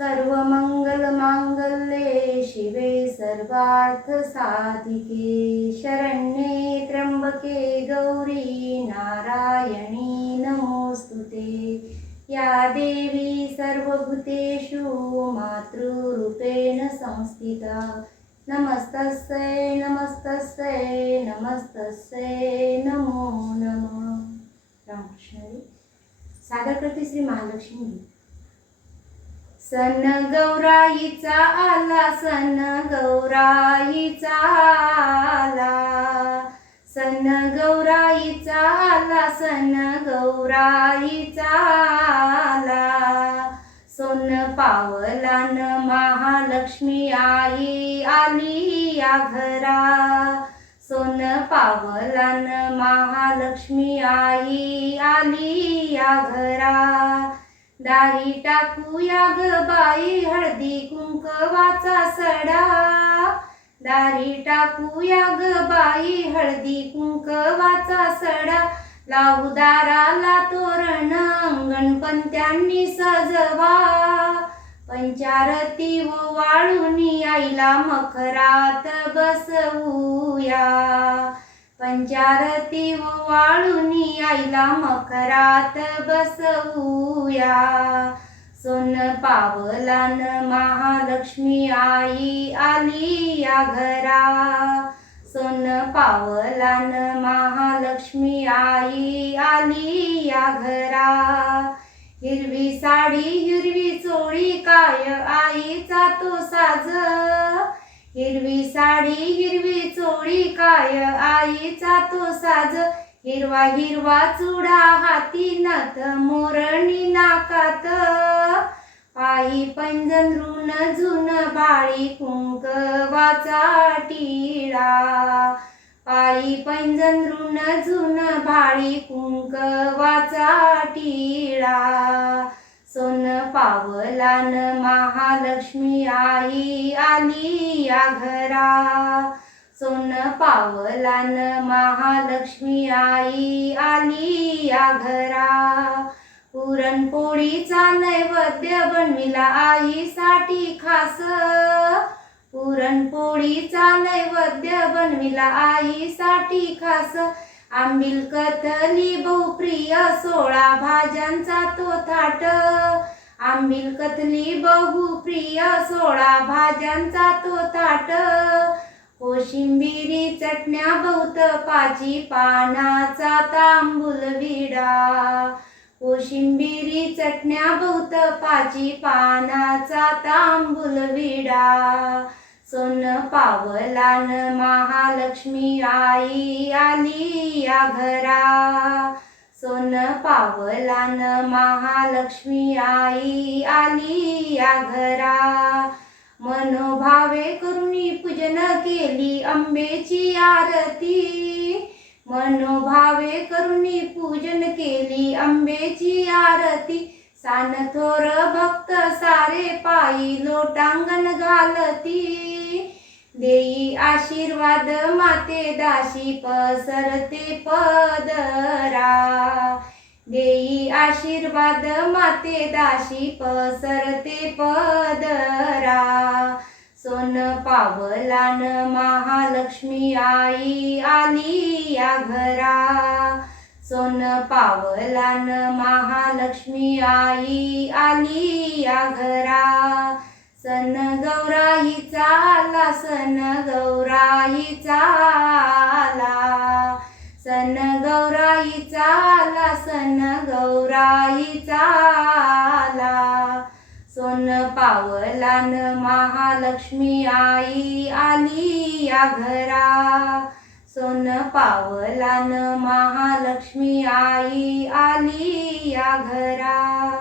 सर्वमंगलमांगल्ये शिवे सर्वार्थसाधिके शरण्ये त्र्यंबके गौरी नारायणी नमोस्तुते। या देवी सर्वभूतेषु मातृरूपेण संस्थिता। नमस्तस्यै नमस्तस्यै नमस्तस्यै नमो नमः। रामकृष्ण हरी। सादर करते श्री महालक्ष्मी गीत। सन गौराईचा आला, सन गौराईचा आला, सन गौराईचा आला, सन गौराईचा आला। सोन पावलान महालक्ष्मी आई आली या घरा। सोन पावलान महालक्ष्मी आई आली या घरा। दारी टाकूया ग बाई हळदी कुंकवाचा सडा। दारी टाकूया ग बाई हळदी कुंकवाचा सडा। लावू दाराला तोरण गणपत्यांनी सजवा। पंचारती ओवाळूनी आईला मखरात बसवूया। पंचारती ओवाळूनी आईला मखरात बसवूया। सोन पावलान महालक्ष्मी आई आली या घरा। सोन पावलान महालक्ष्मी आई आली या घरा। हिरवी साडी हिरवी चोळी काय आईचा तो साज। हिरवी साडी हिरवी चोळी काय आईचा तो साज। हिरवा हिरवा चुडा हाती नथ मोरणी नाकात। पायी पैंजण ऋण जुन बाळी कुंकवाचा टिळा। पायी पैंजण ऋण जुन बाळी कुंकवाचा टिळा। सोन पावलान महालक्ष्मी आई आली या घरा। सोन पावलान महालक्ष्मी आई आली या घरा। पुरणपोळीचा नैवेद्य बनविला आईसाठी खास। पुरणपोळीचा नैवेद्य बनविला आईसाठी खास। आंबील कथली बहुप्रिय 16 भाज्यांचा तो थाट। आंबील कथली बहुप्रिय 16 भाज्यांचा तो थाट। कोशिंबिरी चटण्या बहुत 5 पानाचा तांबूल विडा। कोशिंबिरी चटण्या बहुत 5 पानाचा तांबूल विडा। सोन पावलान महालक्ष्मी आई आली या घरा। सोन पावलान महालक्ष्मी आई आली या घरा। मनोभावे करुणी पूजन केली अंबेची आरती। मनोभावे करुणी पूजन केली अंबेची आरती। सान थोर भक्त सारे पायी लोटांगण घालती। देई आशीर्वाद माते दाशी पसरते पदरा। देई आशीर्वाद माते दाशी पसरते पदरा। सोन पावलान महालक्ष्मी आई आली या घरा। सोन पावलान महालक्ष्मी आई आली या घरा। सन गौराईचा आला, सन गौराईचा आला, सन गौराईचा आला, सन गौराईचा आला। सोन पावलान महालक्ष्मी आई आली या घरा। सोन पावलान महालक्ष्मी आई आली या घरा।